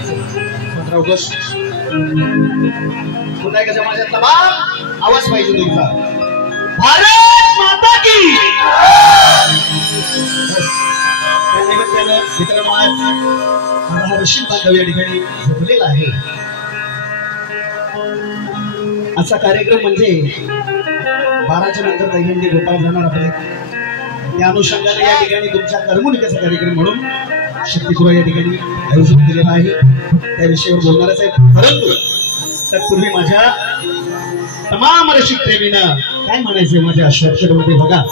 15 ऑगस्ट पुन्हा एकदा माझ्या तमाम आवाज पाहिजे तुमचा भारत माता की त्या निमित्तानं मित्रांनो आज हा रशीद बांधव या ठिकाणी झोपलेला आहे। असा कार्यक्रम म्हणजे 12च्या नंतर दैनंदिन गोपाळ जाणार आपले त्या अनुषंगाने या ठिकाणी तुमच्या करमणुकीचा कार्यक्रम म्हणून शक्तीपुरा या ठिकाणी आयोजित केलेला आहे। त्या विषयावर बोलणारच आहे, परंतु तत्पूर्वी माझ्या तमाम रसिक प्रेमींना काय म्हणायचंय माझ्या शब्दामध्ये बघा।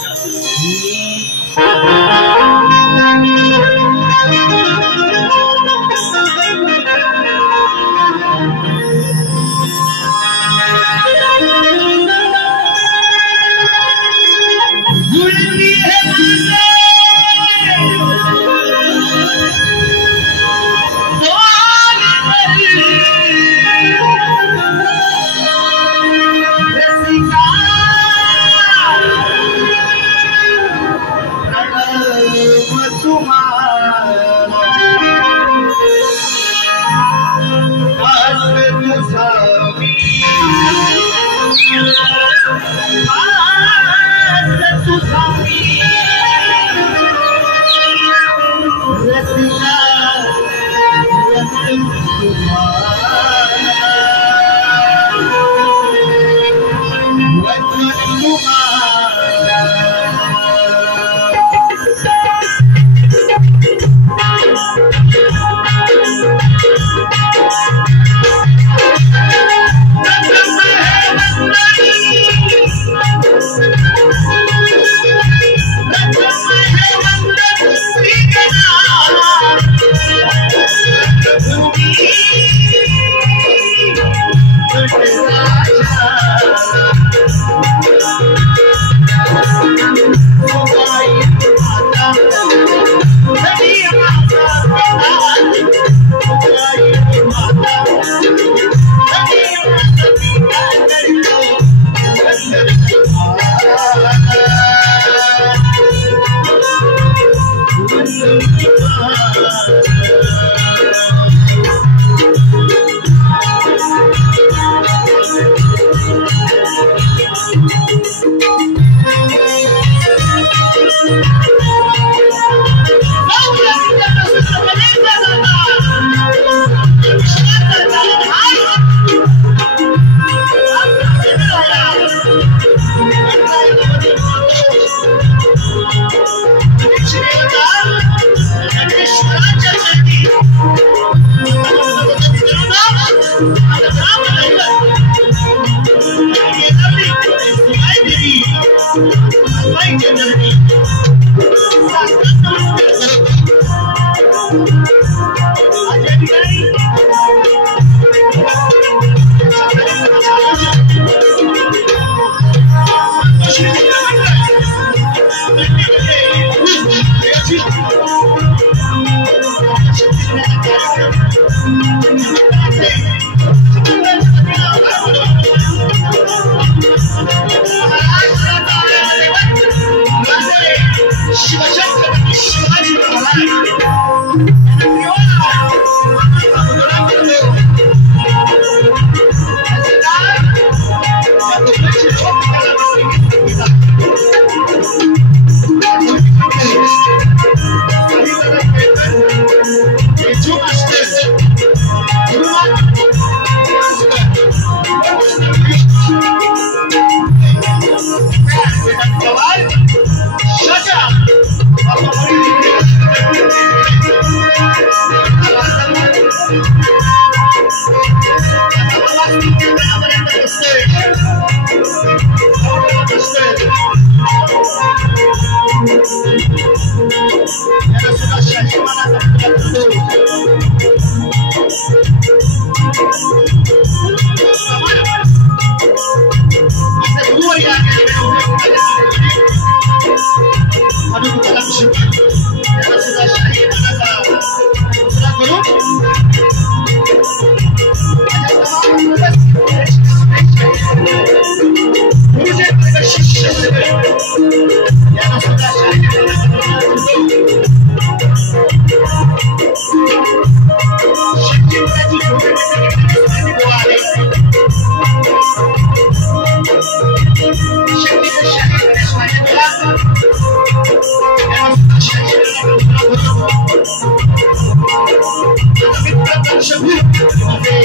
शबीर माझे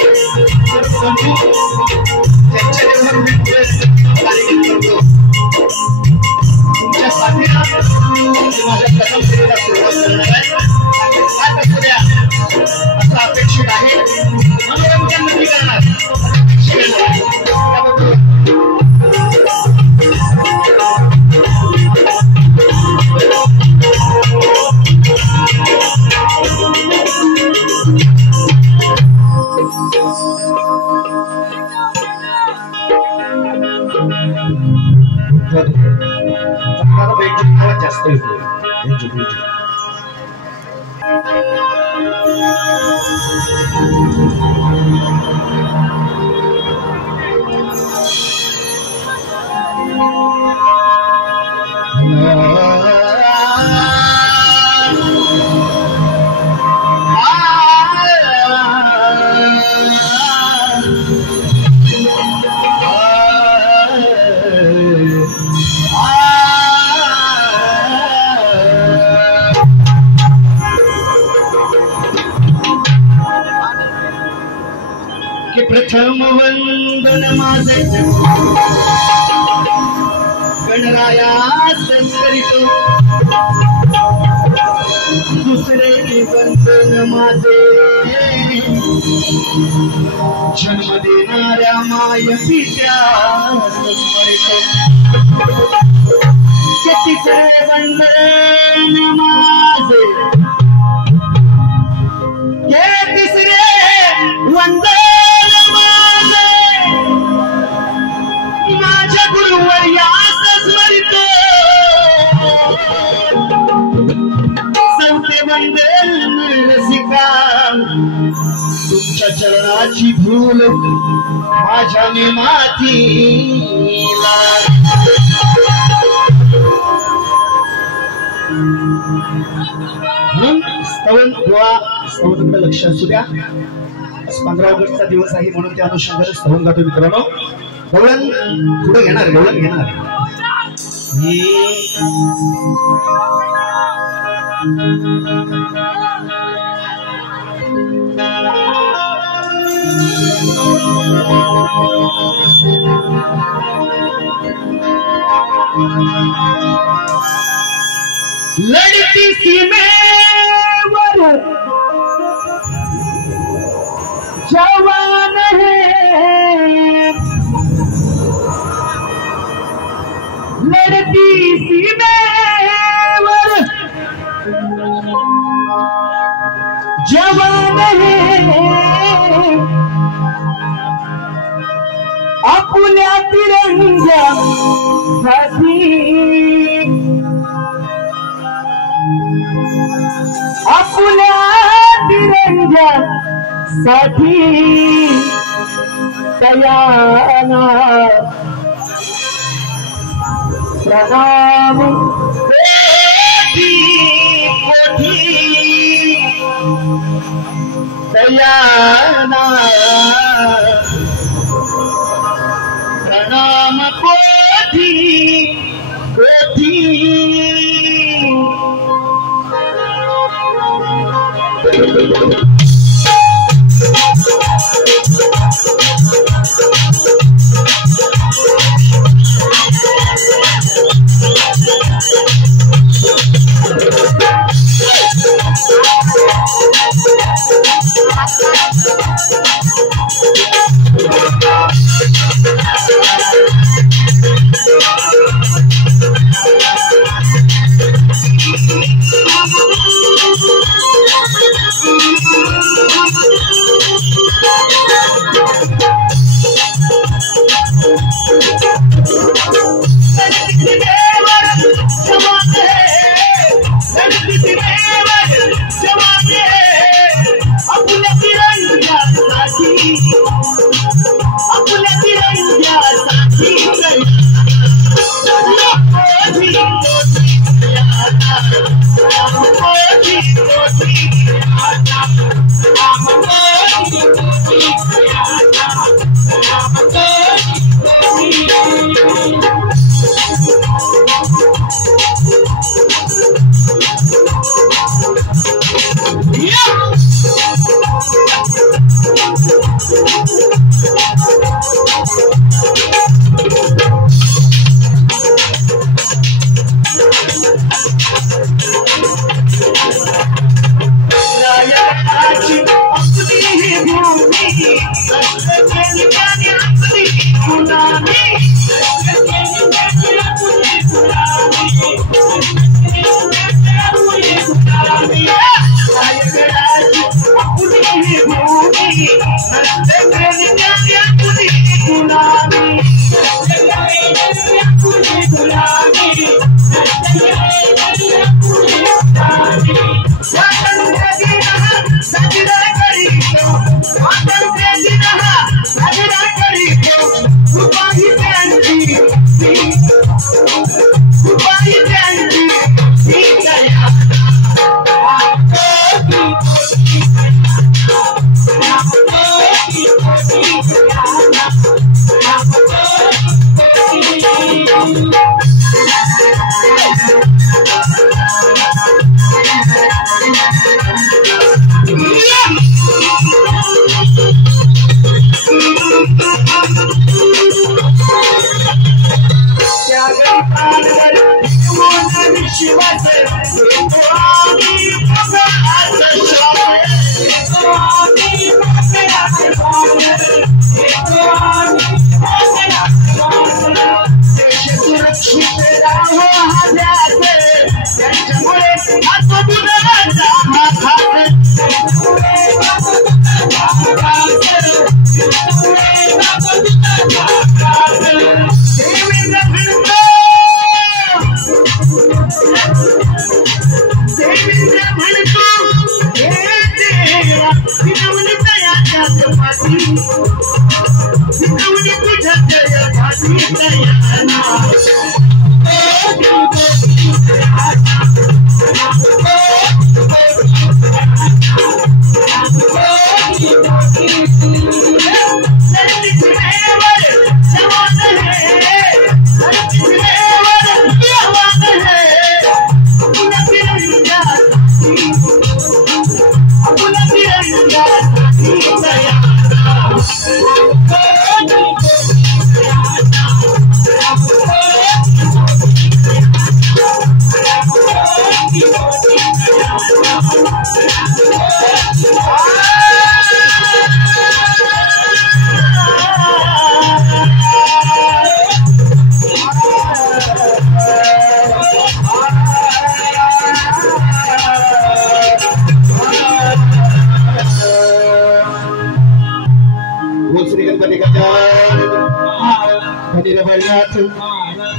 बंधू त्यांच्या कार्यक्रम करतो तुमच्या साथीला माझ्या प्रथम फेरीला सुरुवात करणार आहे साथ असू द्या असं अपेक्षित आहे मनोरंजन नक्की करणार जास्त प्रथम वंदन माझे गणरायास करीतो दुसरे वंदन माझे जन्म देणाऱ्या माय पित्यास स्मरितो तिसरे वंदन माझे तिसरे वंदन तुमच्या चरणाची धूल माझ्याने मातीला म्हणून स्तवन लक्ष असू द्या 15 ऑगस्टचा दिवस आहे म्हणून त्या अनुषंगाने स्तवन गातो मित्रांनो गवळण पुढे घेणार गवळण घेणार लड़ती सीमेवर जवान है लड़ती सीमेवर जवान है आपुल्या तिरंग्या साठी आपुल्या तिरंग्या साठी तयाना प्रणाम कोटी कोटी तयाना प्रणाम कोटी कोटी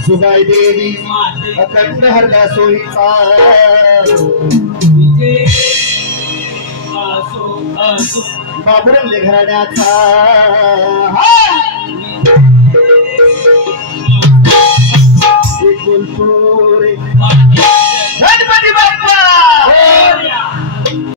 सुगाई देवी अखंड हरदा सोयीचा बाबुरंग घराण्याचा